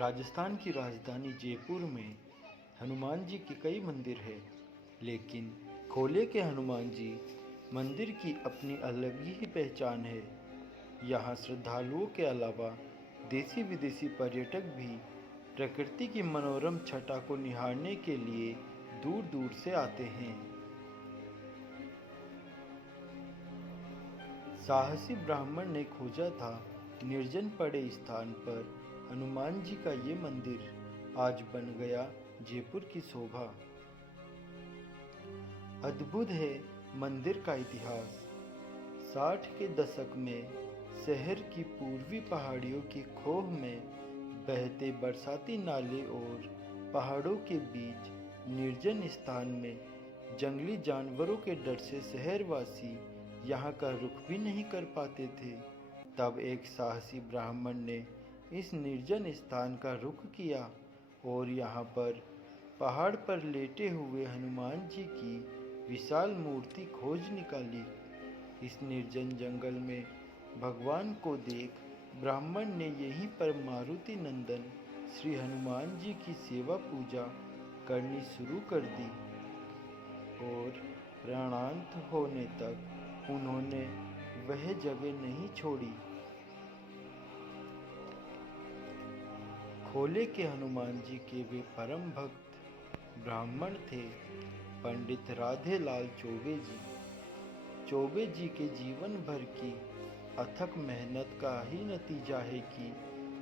राजस्थान की राजधानी जयपुर में हनुमान जी के कई मंदिर हैं, लेकिन खोले के हनुमान जी मंदिर की अपनी अलग ही पहचान है। यहाँ श्रद्धालुओं के अलावा देसी विदेशी पर्यटक भी प्रकृति की मनोरम छटा को निहारने के लिए दूर दूर से आते हैं। साहसी ब्राह्मण ने खोजा था निर्जन पड़े स्थान पर हनुमान जी का ये मंदिर आज बन गया जयपुर की शोभा। अद्भुत है मंदिर का इतिहास। 60 के दशक में शहर की पूर्वी पहाड़ियों की खोह में बहते बरसाती नाले और पहाड़ों के बीच निर्जन स्थान में जंगली जानवरों के डर से शहरवासी यहाँ का रुख भी नहीं कर पाते थे। तब एक साहसी ब्राह्मण ने इस निर्जन स्थान का रुख किया और यहाँ पर पहाड़ पर लेटे हुए हनुमान जी की विशाल मूर्ति खोज निकाली। इस निर्जन जंगल में भगवान को देख ब्राह्मण ने यहीं पर मारुति नंदन श्री हनुमान जी की सेवा पूजा करनी शुरू कर दी और प्राणांत होने तक उन्होंने वह जगह नहीं छोड़ी। खोले के हनुमान जी के वे परम भक्त ब्राह्मण थे पंडित राधेलाल चौबे जी। चौबे जी के जीवन भर की अथक मेहनत का ही नतीजा है कि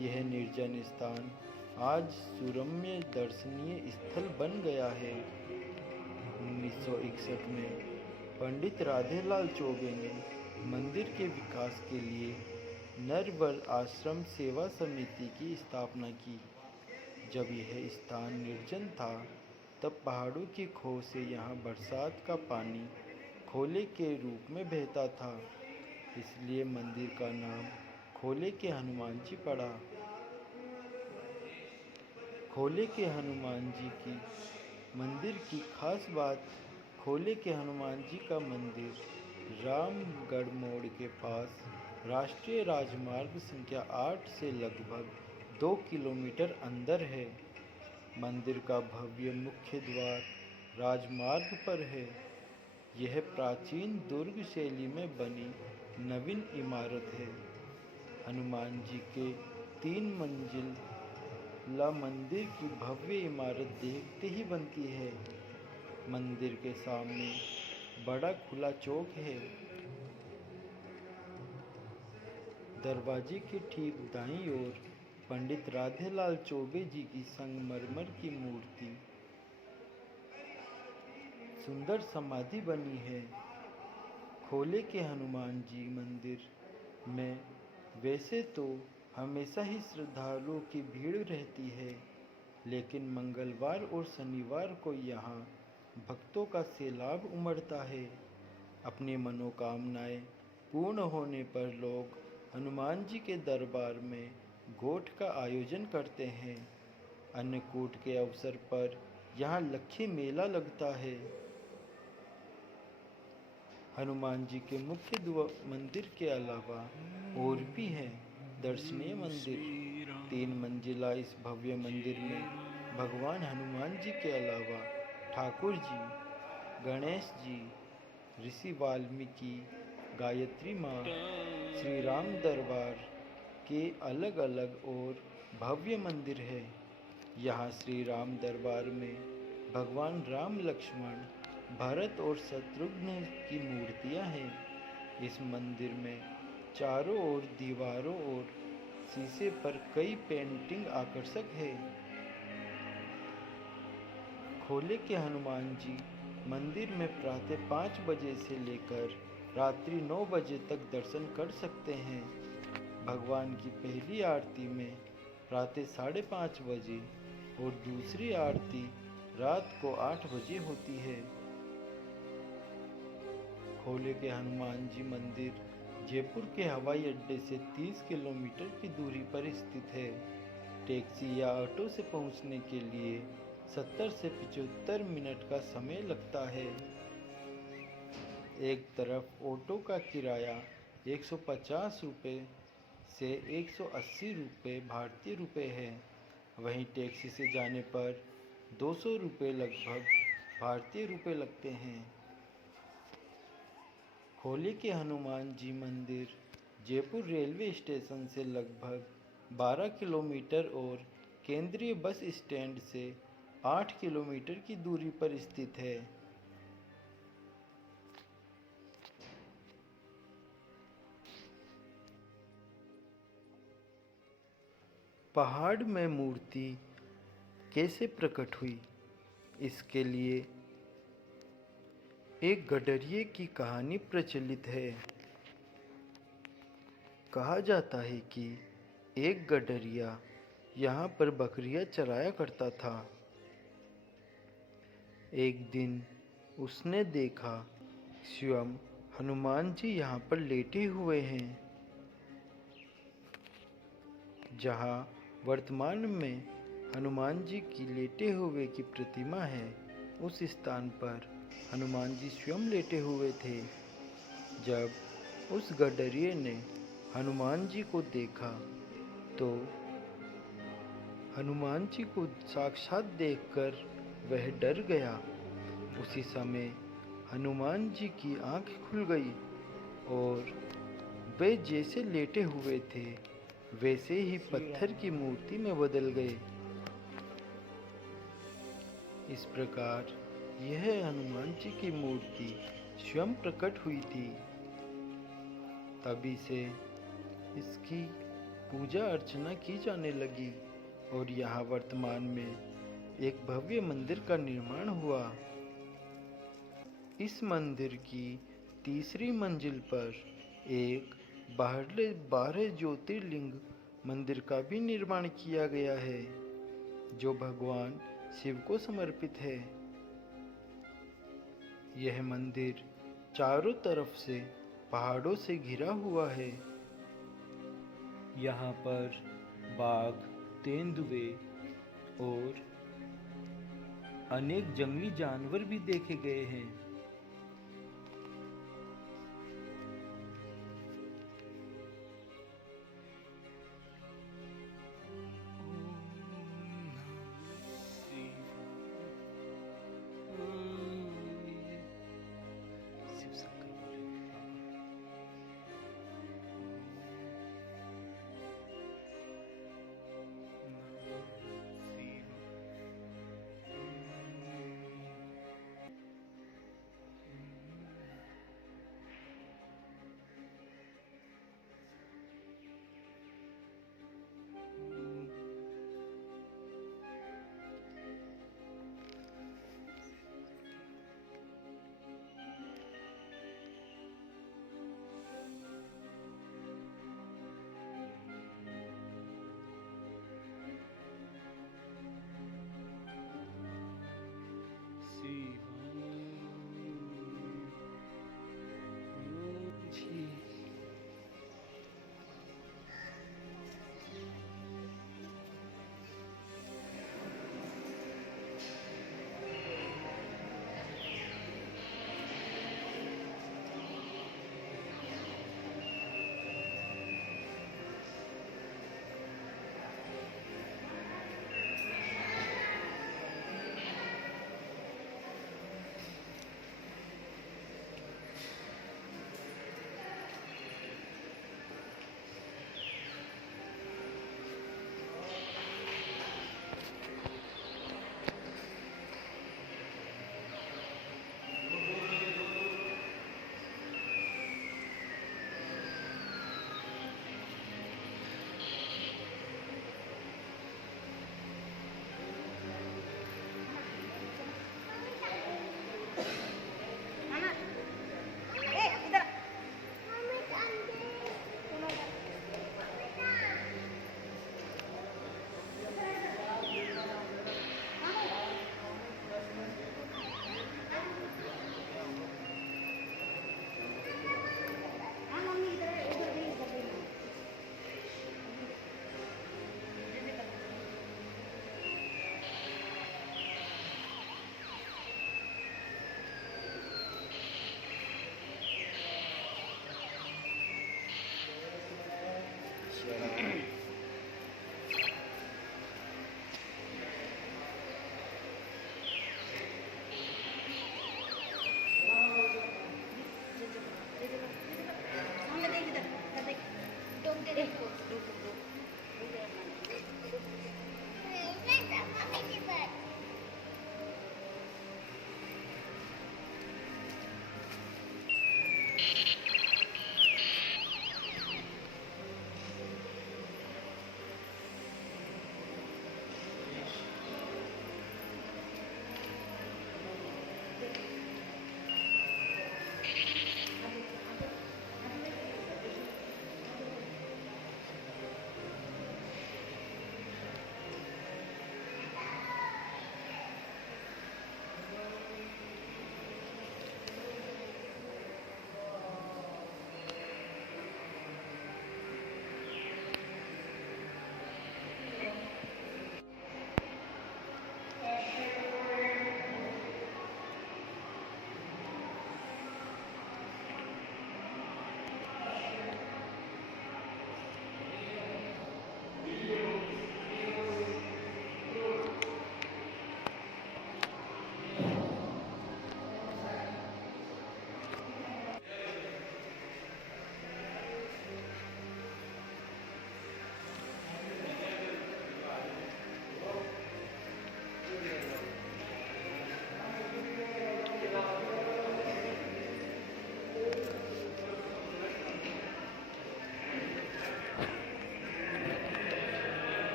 यह निर्जन स्थान आज सुरम्य दर्शनीय स्थल बन गया है। 1961 में पंडित राधेलाल चौबे ने मंदिर के विकास के लिए नरवर आश्रम सेवा समिति की स्थापना की। जब यह स्थान निर्जन था तब पहाड़ों की खोह से यहाँ बरसात का पानी खोले के रूप में बहता था, इसलिए मंदिर का नाम खोले के हनुमान जी पड़ा। खोले के हनुमान जी की मंदिर की खास बात, खोले के हनुमान जी का मंदिर रामगढ़ मोड़ के पास राष्ट्रीय राजमार्ग संख्या 8 से लगभग 2 किलोमीटर अंदर है। मंदिर का भव्य मुख्य द्वार राजमार्ग पर है। यह प्राचीन दुर्ग शैली में बनी नवीन इमारत है। हनुमान जी के 3 मंजिला मंदिर की भव्य इमारत देखते ही बनती है। मंदिर के सामने बड़ा खुला चौक है। दरवाजे के ठीक दाईं ओर पंडित राधेलाल चौबे जी की संगमरमर की मूर्ति सुंदर समाधि बनी है। खोले के हनुमान जी मंदिर में वैसे तो हमेशा ही श्रद्धालुओं की भीड़ रहती है, लेकिन मंगलवार और शनिवार को यहाँ भक्तों का सैलाब उमड़ता है। अपनी मनोकामनाएं पूर्ण होने पर लोग हनुमान जी के दरबार में गोठ का आयोजन करते हैं। अन्नकूट के अवसर पर यहाँ लक्खी मेला लगता है। हनुमान जी के मुख्य मंदिर के अलावा और भी हैं दर्शनीय मंदिर। 3 मंजिला इस भव्य मंदिर में भगवान हनुमान जी के अलावा ठाकुर जी, गणेश जी, ऋषि वाल्मीकि, गायत्री माँ, श्री राम दरबार के अलग अलग और भव्य मंदिर है। यहाँ श्री राम दरबार में भगवान राम, लक्ष्मण, भरत और शत्रुघ्न की मूर्तियाँ हैं। इस मंदिर में चारों ओर दीवारों और शीशे पर कई पेंटिंग आकर्षक है। खोले के हनुमान जी मंदिर में प्रातः 5 बजे से लेकर रात्रि 9 बजे तक दर्शन कर सकते हैं। भगवान की पहली आरती में प्रातः 5:30 बजे और दूसरी आरती रात को 8 बजे होती है। खोले के हनुमान जी मंदिर जयपुर के हवाई अड्डे से 30 किलोमीटर की दूरी पर स्थित है। टैक्सी या ऑटो से पहुंचने के लिए 70 से 75 मिनट का समय लगता है। एक तरफ ऑटो का किराया 150 रुपये से 180 रुपये भारतीय रुपये है, वहीं टैक्सी से जाने पर 200 रुपये लगभग भारतीय रुपये लगते हैं। खोले के हनुमान जी मंदिर जयपुर रेलवे स्टेशन से लगभग 12 किलोमीटर और केंद्रीय बस स्टैंड से 8 किलोमीटर की दूरी पर स्थित है। पहाड़ में मूर्ति कैसे प्रकट हुई, इसके लिए एक गडरिये की कहानी प्रचलित है। कहा जाता है कि एक गडरिया यहाँ पर बकरियां चराया करता था। एक दिन उसने देखा स्वयं हनुमान जी यहाँ पर लेटे हुए हैं। जहाँ वर्तमान में हनुमान जी की लेटे हुए की प्रतिमा है, उस स्थान पर हनुमान जी स्वयं लेटे हुए थे। जब उस गडरिये ने हनुमान जी को देखा तो हनुमान जी को साक्षात देखकर वह डर गया। उसी समय हनुमान जी की आंख खुल गई और वे जैसे लेटे हुए थे वैसे ही पत्थर की मूर्ति में बदल गए। इस प्रकार यह हनुमान जी की मूर्ति स्वयं प्रकट हुई थी। तभी से इसकी पूजा अर्चना की जाने लगी और यहाँ वर्तमान में एक भव्य मंदिर का निर्माण हुआ। इस मंदिर की तीसरी मंजिल पर एक 12 ज्योतिर्लिंग मंदिर का भी निर्माण किया गया है, जो भगवान शिव को समर्पित है। यह मंदिर चारों तरफ से पहाड़ों से घिरा हुआ है। यहाँ पर बाघ, तेंदुए और अनेक जंगली जानवर भी देखे गए हैं।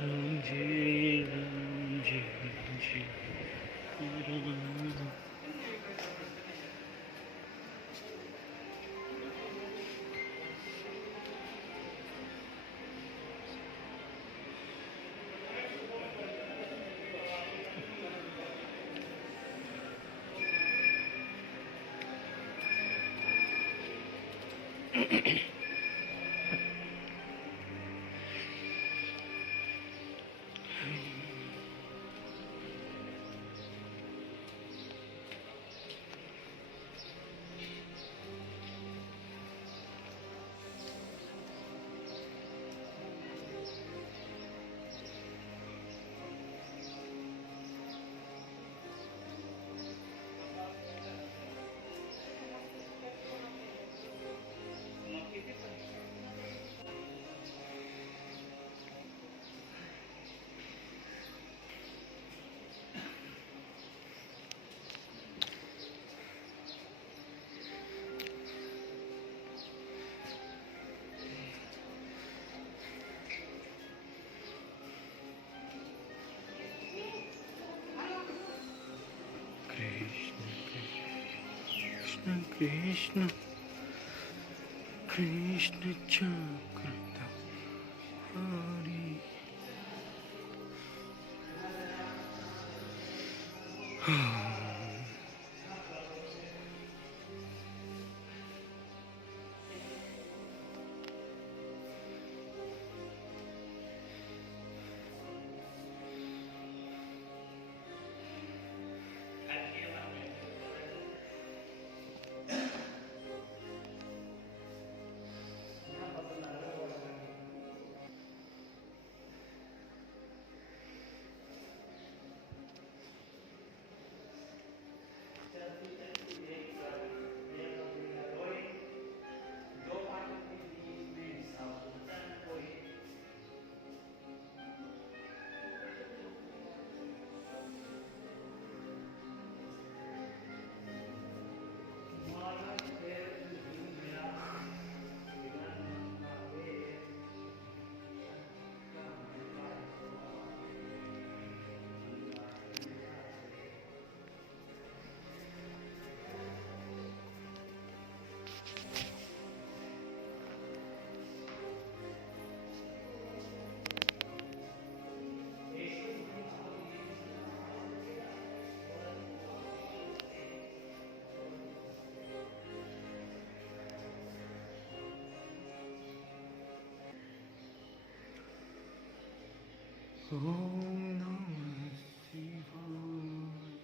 राम जी राम जी जी राम। कृष्ण कृष्ण कृष्ण चक्रधारी। ओम नमः शिवाय।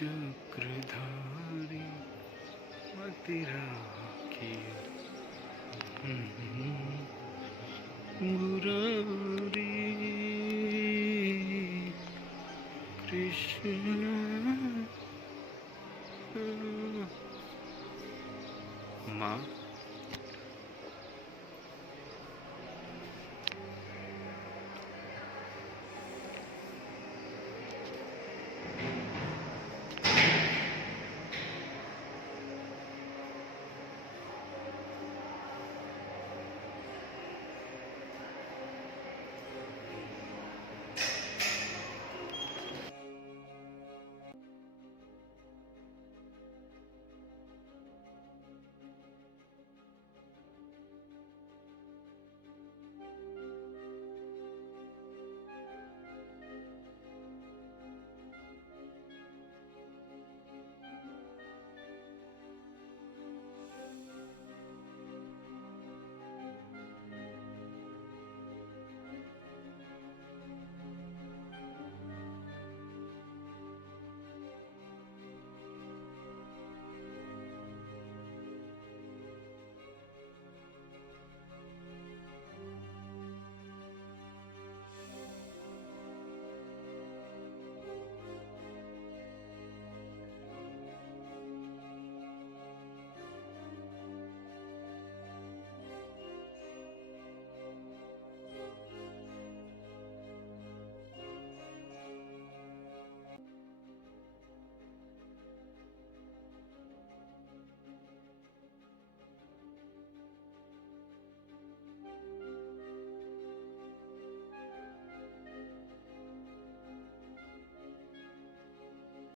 चक्रधारी मति राखी मुरारी कृष्ण